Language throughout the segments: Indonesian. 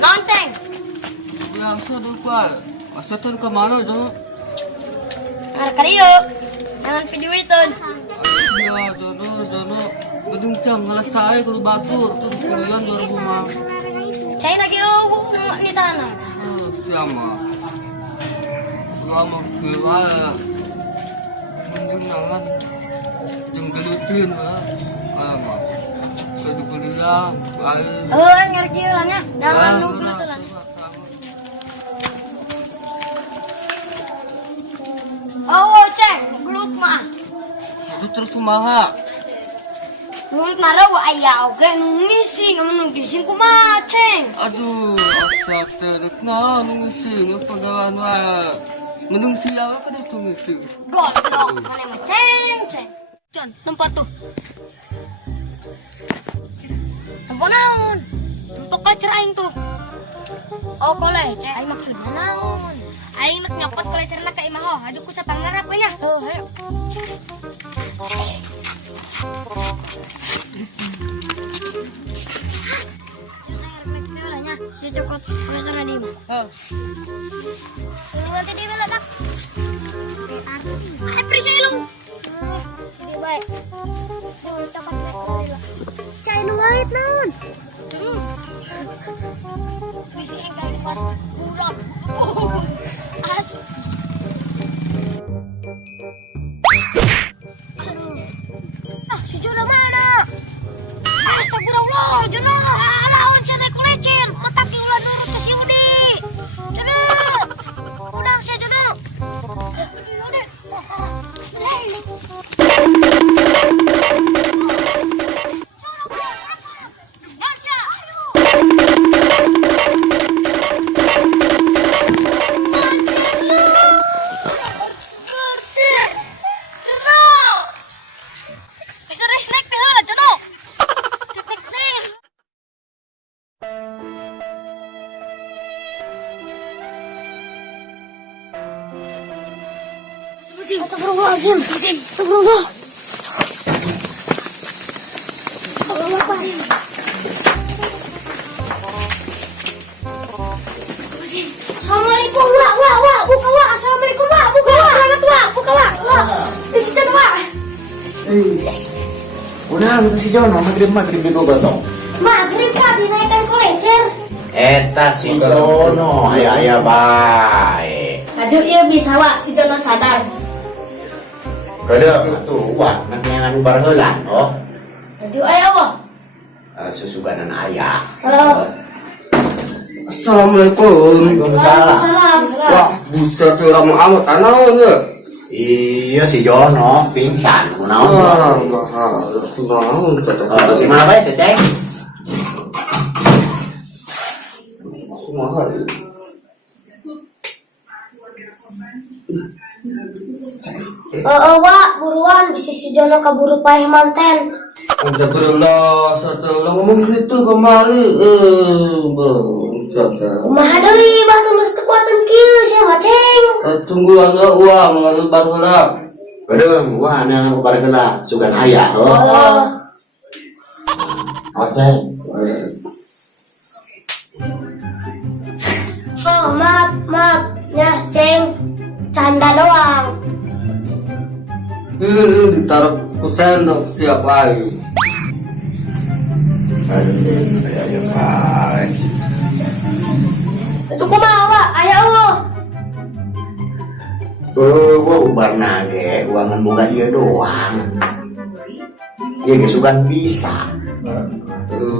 Lonceng. Biasa tuh Pak. Masa tuh kemana tuh? Kariyo. Jangan video itu. Ya, jono. Gedung siang ngalas saya ke batur tuh kuliah 2005. Cai lagi ni tanah. Siapa? Selama kewa. Mending nangan yang gelutin lah. Alamak. Saya kuliah. Ngerti ulangnya. Jangan lupa tuh lah. Oh, cek, gelut mah. Itu terus kumaha. Gelut marah wa ayah oke nungisi, nungisin kumaha, ceng. Aduh, asa terus nah nungisi pagawan wa. Mending siapa kada tuh ngisi. Goblok, mana mah ceng. Jon, tempat tuh. Tempat naon? Tempat kacer aing tuh. Oh, boleh, ceng. Aing maksudnya naon? Aing nak nyopot kelecerna ka imah ho, adu ku sapangarap we nya. Heuh, hayo. Si cokot kelecerna di imah. Heuh. Ini nanti di mana dak? Ai prisi lu. Di bae. Di cokot kelecerna. Cai nu wait naon? Bisi engkai pas bulan. Asik. Si Jona mana? Astagfirullah, Jona. Lawan si naik kulecir. Mataki ulah nurut ke si Udi. Jona. Udang si Jona. Udi. Astagfirullahaladzim. Astagfirullah. Assalamualaikum, wah, buka wah. Assalamualaikum, wah, buka wah. Berangkat wah, buka wah. Di situ wah. Udah, si Jono, maghrib juga batong. Maghrib pak, dinaikkan kolecer. Eta si Jono, ayah baik. Aju iya bisa wah, si Jono sadar. Kada, atuh, wah, nantiangan ubar helan, oh. Aju ayah wah. Susuganan ayah. Halo. Assalamualaikum. Waalaikumsalam. Wah, buset orang amat anaknya. Iya si Jono, pingsan, kunaon. Gimana baik, Ceceng? Mahal. Wak, buruan, bisa si Jono kaburu payah manten. Astagfirullah, satu ngomong gitu kemari. Kumaha deui batu geus kekuatan kieu sia maceng. Tunggu anu uang anu barulah. Bedeng, wah, nangan ubar heula, sugan ayah, oh. Oh, Ceng. Oh, maaf, ya ceng, canda doang. Ditaruh ku sendok siap lagi. Aduh, ayah baik. Itu kumaha wak, aya Allah. Wah, ubar nage, uangan boga ieu doang. Ieu ge sugan bisa.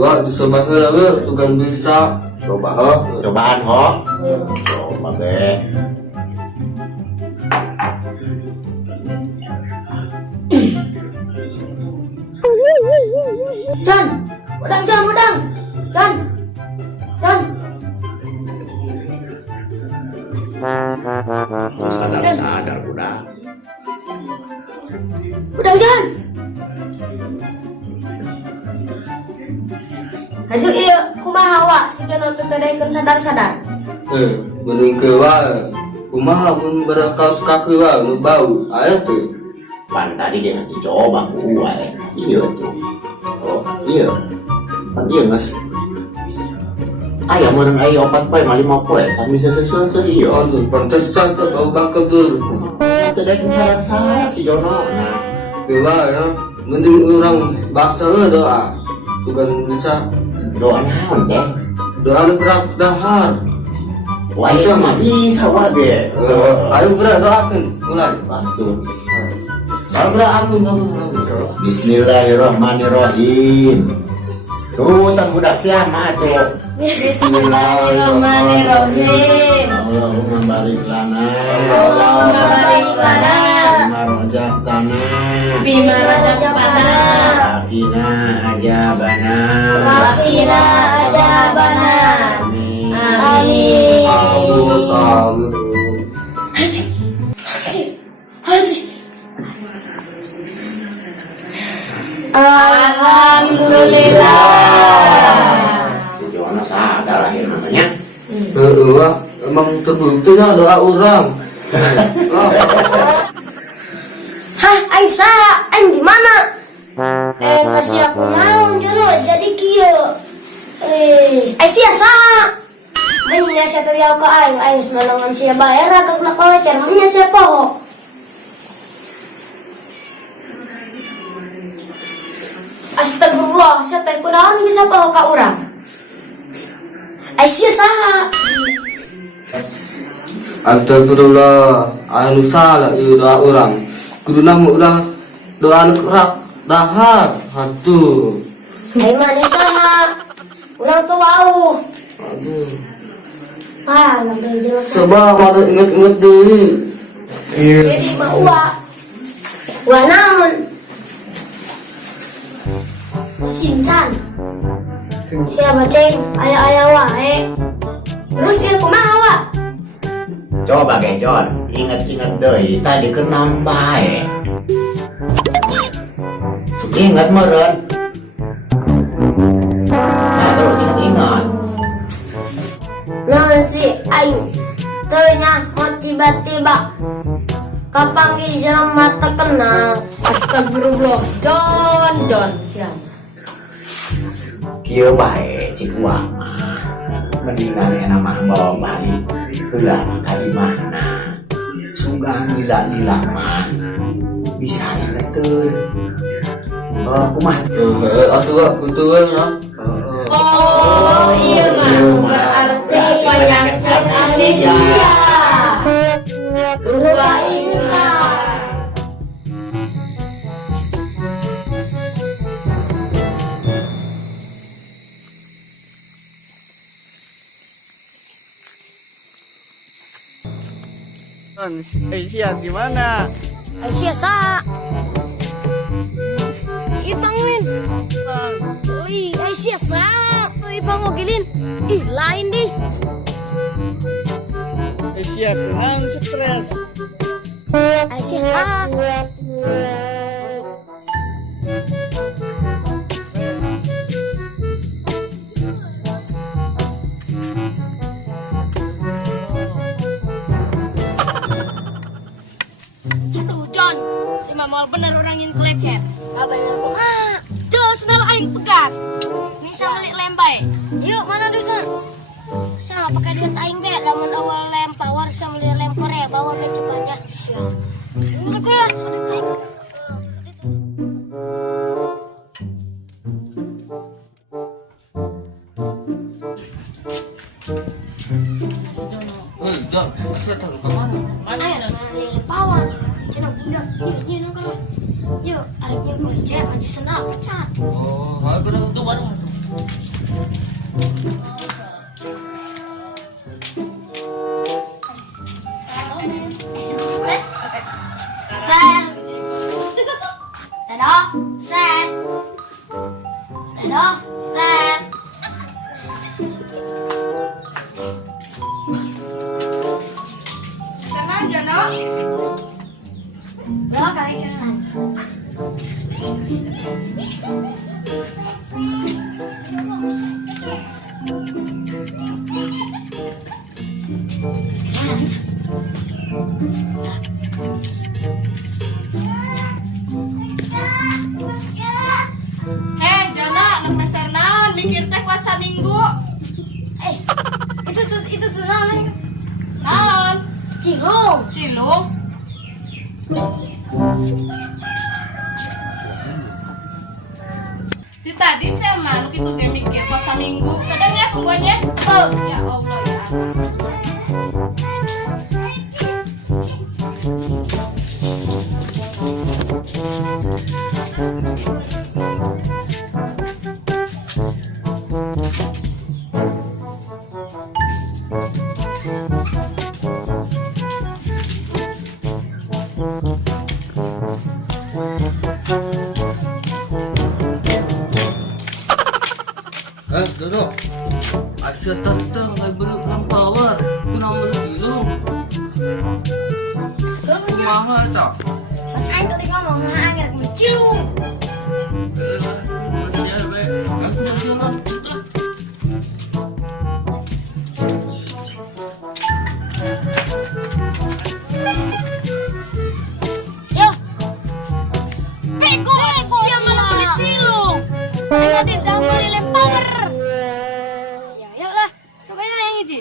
Wah, dicoba heula we, sugan bisa. Coba ho, cobaan ho. Coba be. Jon, udang. Sadar udah. Udang Jon. Aju iya kumaha wak, si Jono teu tadaikeun sadar. Gunung kewa. Kumaha mun berakaus kaki wa nu bau. Aya teh. Pan tadi dia dicoba gua Iya tuh. Oh iya. Pan iya mas. Ayah meureun aya 4 poe mah 5 poe kan bisa seuseun ieu. Aduh, pantesan tuh kau bang kabur. Teu daek saran si Jono. Nah, Gila ya, mending orang baksa doa. Bukan bisa doa naon, Cek? doa gerak dahar. Wah, iya mah bisa wae. Ayo gerak doakan, mulai. Betul. Ayo gerak amun kamu. Bismillahirrahmanirrahim. Tuh, tan budak siapa tuh? Bismillahirrahmanirrahim. Allahumma barik lana. Allahumma barik lana. Bima rojaktana. Bima razaqtana. Waqina ajabana. Waqina ajabana. Amin. Amin. Amin. Alhamdulillah. Jono sadar lahir namanya. Emang terbukti dah doa orang. Hah, Aisyah, aing di mana? Kasih aku naon jono jadi kieu. Aisyah sa. Nya sia teu ka aing semanangan sia bayar agak nak kolecer nya sia poho. Astagfirullah, sia teh kunaon bisa poho ka urang? Aisyah sa. Astagfirullah, anu salah ieu doa orang. Kudu nama ulah doa gerak dahar. Hatuh. Ai mana saha? Urang teu wau. Aduh. Ah, lambe jelek. Coba baru inget-inget dulu. Jadi bawa. Wah naon? Mas Incan. Siapa ceng? Ayah wae. Terus ieu kumaha wa? Coba ge Jon, inget-inget deui tadi keur naon bae. Ingat meureun. Nah, terus ingat. Naon si aing teu nya mau tiba-tiba kapanggih jelema teu kenal. Astagfirullah. Jon siapa? Kieu bae cik urang mah. Mendingan nama bawa balik ulah kalimahna. Sunggang lila mah bisa ingeteun. Kumaha? Atuh betul ya. Oh iya mah berarti penyakit amnesia. Lupa ingat. Aisyah gimana? Aisyah sa. Ipang lin. Oi, Aisyah sa. Ipang ogilin. Ih, lain deh. Aisyah kurang stres. Aisyah sa. Aduh, John. Mal bener orang yang kelecet. Gak bener kok. Duh, sendal aing pegat. Minta beli lem bae. Yuk, mana duitnya? Saya pakai duit aing be. Lamun awal lem power, saya beli lem Korea. Bawa be cepatnya. Siap. Udah lah, duit aing. John, Aisyah taruh kemana? Ayo, lem power. Cenah budak. Yuk, nongkrong. Yuk, arek yang kelecet, maju sendal pecat. Oh, aku udah tutup baru. Sen. Dadah, Sen. Dadah, Sen. Sana aja, no? Berapa kali kenalan? maksudnya naon? Cilung. Cilung. Di tadi saya mah itu dia mikir puasa minggu. Kadang ya tungguannya. Oh, ya Allah ya. Dodo, Asia teteng lagi beli power, kurang beli film. Kumaha eta? Kan aing tadi ngomong aing rek mencium. Aku masih lan. Yo. Ego dia malah beli cilung. Aing tadi dah beli lem power. Ya, yuk lah. Cobain yang hiji.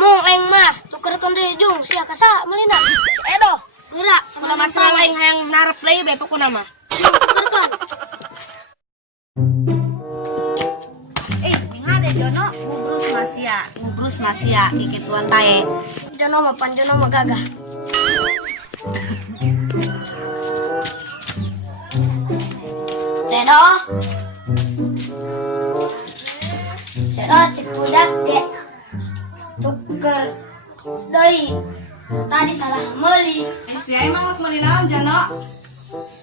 Mong aing mah tukerkeun deui jung sia kasa meulina. Edo, geura sabada masalah aing hayang narep deui bae pokona mah. Tukerkeun. Ngade Jono ngubrus masia kikituan bae. Jono mah panjono mah gagah. Cedo. Cedo cek budak ge. Tuker deui. Tadi salah meuli. Si Ai mah meuli naon Jano?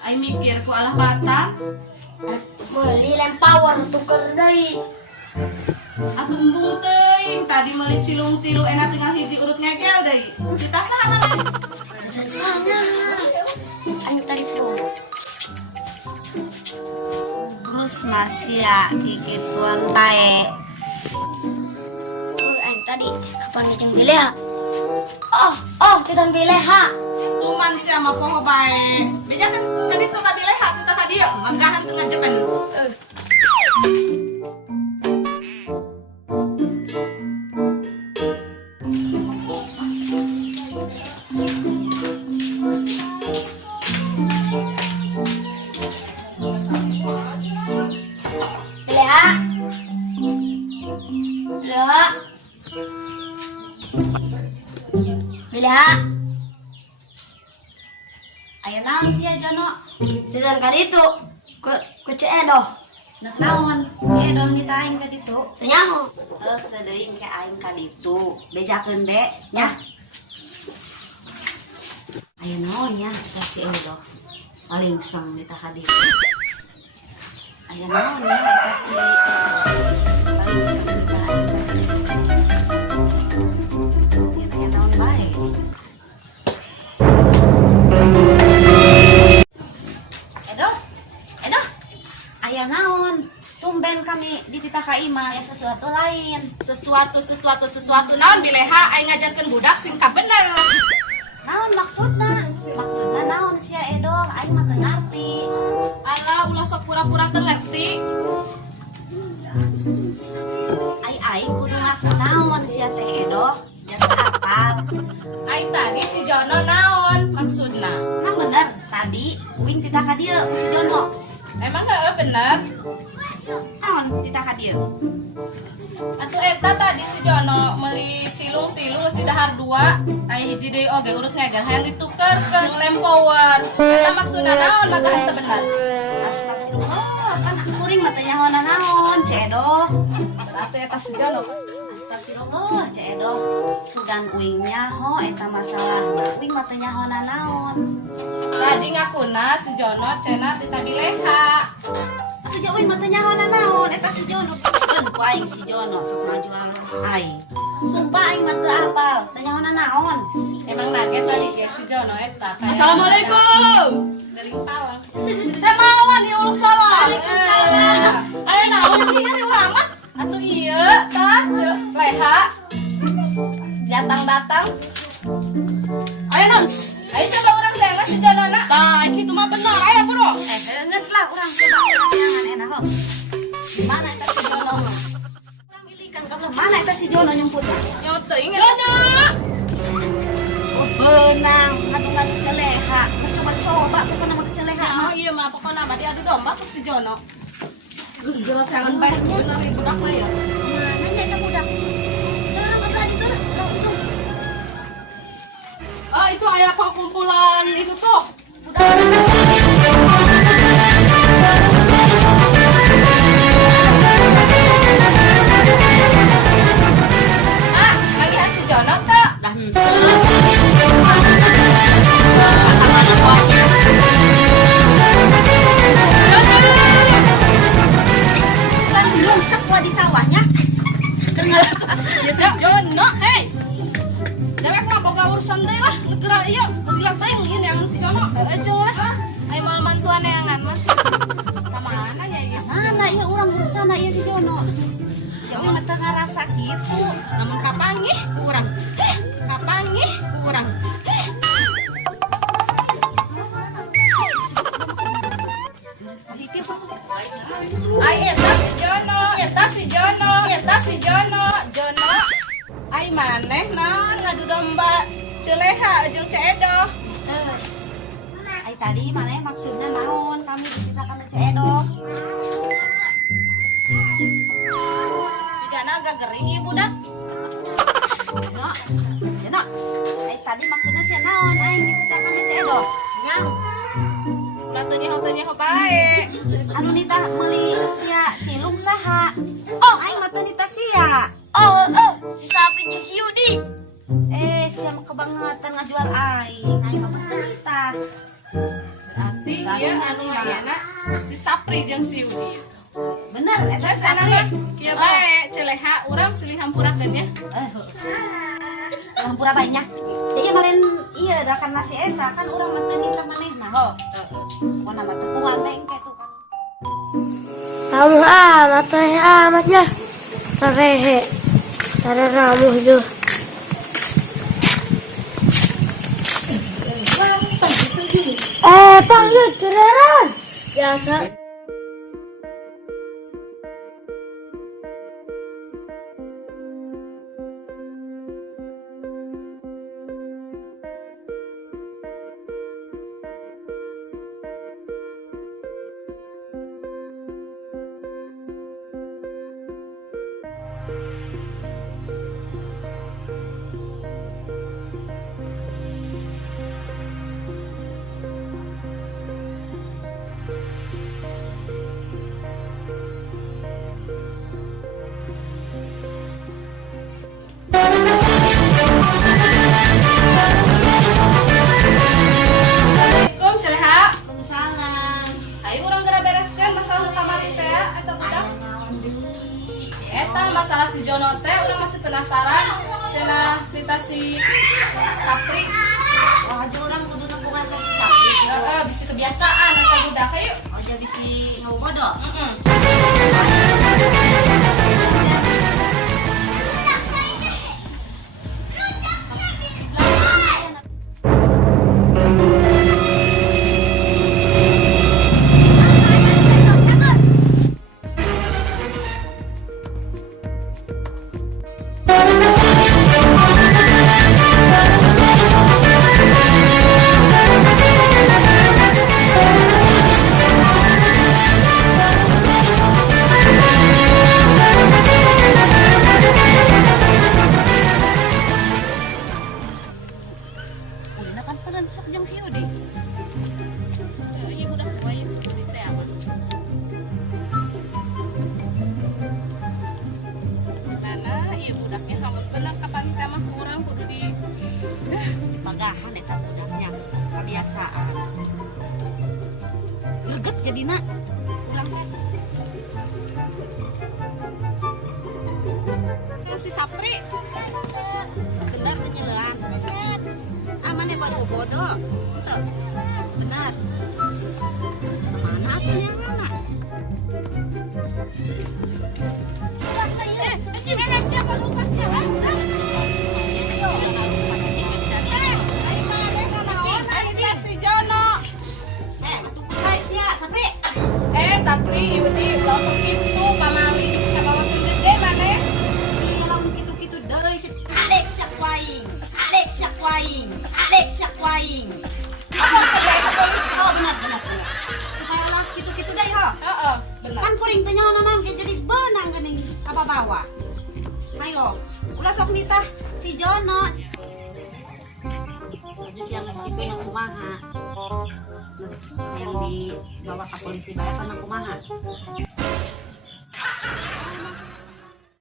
Ai mikir ku alah batang. Meuli lem power tuker deui. Atuh embung teuing tadi meuli cilung tilu enak tinggal hiji urut ngegel deui. Kita saha mana? Sanya. Ayo tadi full. Ngubrus masia kikituan bae. Aing tadi kapan ngejeng bileha? Oh, kita bileha. Tuman sia mah poho bae. Beja kan itu ka bileha kita ka dieu magahan teu ngajepen. Bileha. Bileha. Bileha. Aya naon sia Jono? Sisan kali itu ke Ceedoh. Nek naon? Si Edo kita aing ka ditu. Senyaho. Teu deui ke aing ka ditu. Bejakeun be nya. Aya naon nya ka si Edo? Paling sang kita ka ditu. Aya naon nya ka si paling sang kita aing ka ditu. Aya naon bae? Edo, aya naon? Tumben kami di tita ka Ima. Aya sesuatu lain. Sesuatu naon bileha ai ngajarkeun budak sing ka bener. Naon maksudna? Maksudna naon sia Edo? Aing mah teu ngarti. Alah ulah sok pura-pura teu ngerti. Aing kudu ngasih naon sia teh Edo? Biar teu apal. Ai tadi si Jono naon maksudna? Emang bener tadi uing tita ka dieu ku si Jono. Emang heeh bener? Naon tita ka dieu? Atuh eta tadi si Jono meuli cilung tilu geus di dahar dua, aya hiji deui oge urut ngegel hayang ditukerkeun lem power. Eta maksudna naon magahan teu bener. Astagfirullah, kan kuring mah teh nyahoana naon, Cedo. Berarti eta si Jono. Astagfirullah, Cedo. Sugan uing nyaho eta masalahna. Uing mah teh nyahoana naon. Tadi ngakuna si Jono cenah tita bileha. Atuh ja uing mah teh nyahoana naon eta si Jono. Keun ku aing si Jono sok ngajual aing. Sumpah aing mah teu apal, teh nyahoana naon. Emang naget tadi ya si Jono eta. Assalamualaikum. Dari Palang. Teh naon ya Allah salam. Waalaikumsalam. Aya naon sih ari urang mah? Mana eta si Jono? Urang ilikan kabelah mana eta si Jono nyumput? Nyawa teuing Jono. Oh benang, ngadu-ngadu celeha. Coba-coba pokoknya mau celeha. Oh iya mah pokoknya mah diadu domba ke si Jono. Terus Jono kangen bae sebenarnya budak lah ya. Mana ya eta budak? Jono mah tadi tuh. Oh itu ayah kumpulan itu tuh. Ah, malihat si Jono tak? Kan nyungsep gua di sawahnya. Ya si Jono, hei. Dewek mah boga urusan deui lah, negara ieu. Gila teuing ieu yang si Jono. Heeh, coy. Ai mal mantuan neangan mah. Ka mana ya ieu? Mana ya urang urusana ieu si Jono. Jadi mah teu ngarasa kitu. Namun kapangih kurang. Kapangih kurang. Ai eta si Jono, eta si Jono, eta si Jono, Jono. Ai maneh naon ngadu domba celeha jeung ceedoh. Ai tadi mana maksudnya naon kami diceritakan ceedoh. Sigana agak gering ieu budak. Jono. Jono. Ai tadi maksudnya si naon aing diceritakan ceedoh. Ngah. Ulah teu nyeho bae. Anu nita meuli sia cilung saha? Oh, aing mah teu nita sia. Oh, si Sapri jeung si Yudi. Sia mah kebangetan ngajual aing. Aing mah teu nita. Berarti ieu anu ngayana si Sapri jeung si Yudi. Bener, eta Geus Sapri. anana kieu bae celeha urang silih hampurakeun ya. Hampura banyak. Jadi malen iya da karena si eta kan urang mah teu nita manehna ho. Pokona mah teu kuat teh engke tuh kan. Kamu amatnya tarehe tare ramu itu panggil kereran biasa Assalamualaikum celeha. Waalaikumsalam. Ayo urang geura bereskeun masalah kamari teh eta budak. Aya naon deui? Eta masalah si Jono teh urang masih penasaran cenah tita si Sapri. Oh, aja urang kudu nepungan ka si Sapri. Heeh, bisa kebiasaan eta budak ayo. Oh, jadi bisi ngabodo. Heeh. Ulina kan peureun sok jeung si Yudi. Iya budak tua ieu di teh aman. Gimana ieu budaknya hamun bener kapan kita mah kurang kudu di Pagahan eta budaknya sok kebiasaan. Greget jadina. Urang teh si Sapri. bener teh nyeleuan. Aman ya baru bodoh. Tuh. Benar. Kemana atuh nya ngana? Si Jono. Matuh kulai sia, Sapri. Sapri Yudi, lo sok gitu pamangan bawa. Ayo, ulah sok nitah si Jono. Terus yang itu yang kumaha. Nah, yang dibawa ke polisi bayar kan kumaha.